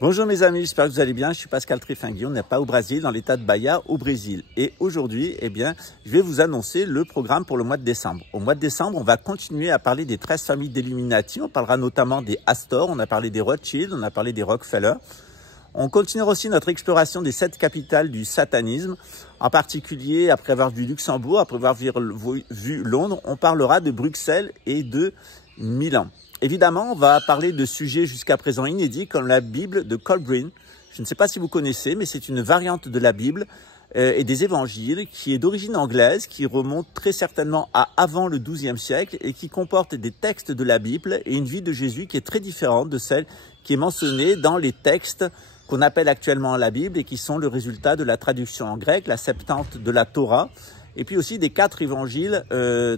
Bonjour mes amis, j'espère que vous allez bien. Je suis Pascal Trifingui, on n'est pas au Brésil, dans l'état de Bahia, au Brésil. Et aujourd'hui, je vais vous annoncer le programme pour le mois de décembre. Au mois de décembre, on va continuer à parler des 13 familles d'Illuminati. On parlera notamment des Astor, on a parlé des Rothschild, on a parlé des Rockefeller. On continuera aussi notre exploration des 7 capitales du satanisme. En particulier, après avoir vu Luxembourg, après avoir vu Londres, on parlera de Bruxelles et de Milan. Évidemment, on va parler de sujets jusqu'à présent inédits comme la Bible de Colbryn. Je ne sais pas si vous connaissez, mais c'est une variante de la Bible et des évangiles qui est d'origine anglaise, qui remonte très certainement à avant le XIIe siècle et qui comporte des textes de la Bible et une vie de Jésus qui est très différente de celle qui est mentionnée dans les textes qu'on appelle actuellement la Bible et qui sont le résultat de la traduction en grec, la Septante de la Torah, et puis aussi des 4 évangiles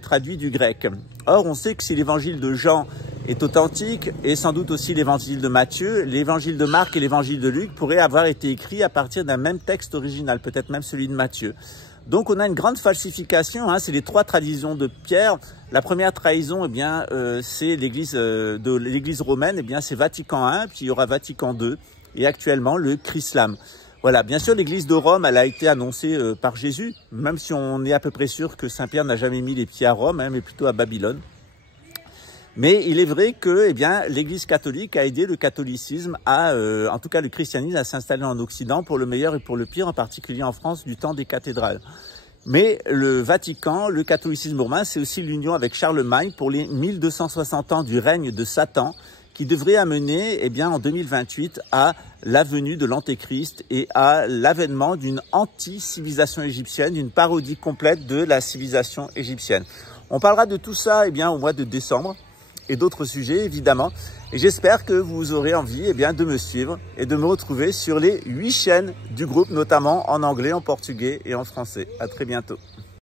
traduits du grec. Or, on sait que si l'évangile de Jean est authentique, et sans doute aussi l'évangile de Matthieu, l'évangile de Marc et l'évangile de Luc pourraient avoir été écrits à partir d'un même texte original, peut-être même celui de Matthieu. Donc on a une grande falsification, c'est les 3 trahisons de Pierre. La première trahison, c'est l'Église romaine, c'est Vatican I, puis il y aura Vatican II, et actuellement le Chrislam. Voilà, bien sûr, l'église de Rome, elle a été annoncée par Jésus, même si on est à peu près sûr que Saint-Pierre n'a jamais mis les pieds à Rome, mais plutôt à Babylone. Mais il est vrai que l'église catholique a aidé le catholicisme en tout cas le christianisme, à s'installer en Occident pour le meilleur et pour le pire, en particulier en France, du temps des cathédrales. Mais le Vatican, le catholicisme romain, c'est aussi l'union avec Charlemagne pour les 1260 ans du règne de Satan, qui devrait amener en 2028 à la venue de l'Antéchrist et à l'avènement d'une anti-civilisation égyptienne, d'une parodie complète de la civilisation égyptienne. On parlera de tout ça au mois de décembre et d'autres sujets évidemment. Et j'espère que vous aurez envie de me suivre et de me retrouver sur les 8 chaînes du groupe, notamment en anglais, en portugais et en français. À très bientôt.